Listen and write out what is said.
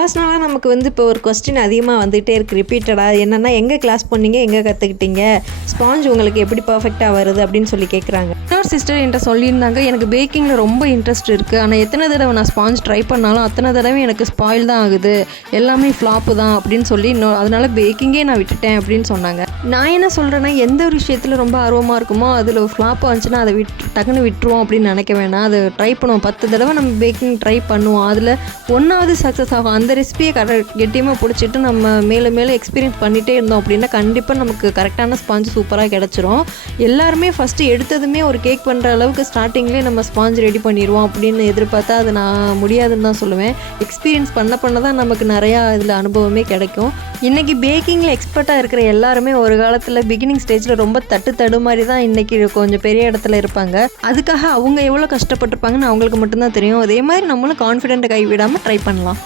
பர்சனலாக நமக்கு இப்போ ஒரு கொஸ்டின் அதிகமாக வந்துகிட்டே இருக்குது ரிப்பீட்டடாக. என்னென்னா எங்கே கிளாஸ் போனீங்க, எங்கே கற்றுக்கிட்டீங்க, ஸ்பாஞ்ச் உங்களுக்கு எப்படி பர்ஃபெக்டாக வருது அப்படின்னு சொல்லி கேட்குறாங்க. இன்னொரு சிஸ்டர் என்கிட்ட சொல்லியிருந்தாங்க, எனக்கு பேக்கிங்கில் ரொம்ப இன்ட்ரெஸ்ட் இருக்குது, ஆனால் எத்தனை தடவை நான் ஸ்பாஞ்ச் ட்ரை பண்ணாலும் அத்தனை தடவை எனக்கு ஸ்பாயில் தான் ஆகுது, எல்லாமே ஃப்ளாப்பு தான் அப்படின்னு சொல்லி அதனால் பேக்கிங்கே நான் விட்டுட்டேன் அப்படின்னு சொன்னாங்க. நான் என்ன சொல்கிறேன்னா, எந்த ஒரு விஷயத்தில் ரொம்ப ஆர்வமாக இருக்குமோ அதில் ஃப்ளாப் ஆச்சுன்னா அதை டக்குன்னு விட்டுருவோம் அப்படின்னு நினைக்க வேணாம். அதை ட்ரை பண்ணுவோம். 10 தடவை நம்ம பேக்கிங் ட்ரை பண்ணுவோம், அதில் ஒன்றாவது சக்ஸஸ் ஆகும். அந்த ரெசிபியை கெட்டியமாக பிடிச்சிட்டு நம்ம மேலே எக்ஸ்பீரியன்ஸ் பண்ணிகிட்டே இருந்தோம் அப்படின்னா கண்டிப்பாக நமக்கு கரெக்டான ஸ்பாஞ்ச் சூப்பராக கிடச்சிரும். எல்லாருமே ஃபஸ்ட்டு எடுத்ததுமே ஒரு கேக் பண்ணுற அளவுக்கு ஸ்டார்டிங்லேயே நம்ம ஸ்பாஞ்ச் ரெடி பண்ணிடுவோம் அப்படின்னு எதிர்பார்த்தா அது நான் முடியாதுன்னு தான் சொல்லுவேன். எக்ஸ்பீரியன்ஸ் பண்ண தான் நமக்கு நிறையா இதில் அனுபவமே கிடைக்கும். இன்றைக்கி பேக்கிங்கில் எக்ஸ்பர்ட்டாக இருக்கிற எல்லாருமே ஒரு காலத்தில் பிகினிங் ஸ்டேஜில் ரொம்ப தடு மாதிரி தான் இன்றைக்கி கொஞ்சம் பெரிய இடத்துல இருப்பாங்க. அதுக்காக அவங்க எவ்வளோ கஷ்டப்பட்டிருப்பாங்கன்னு அவங்களுக்கு மட்டும்தான் தெரியும். அதே மாதிரி நம்மளும் கான்ஃபிடென்ட்டை கைவிடாமல் ட்ரை பண்ணலாம்.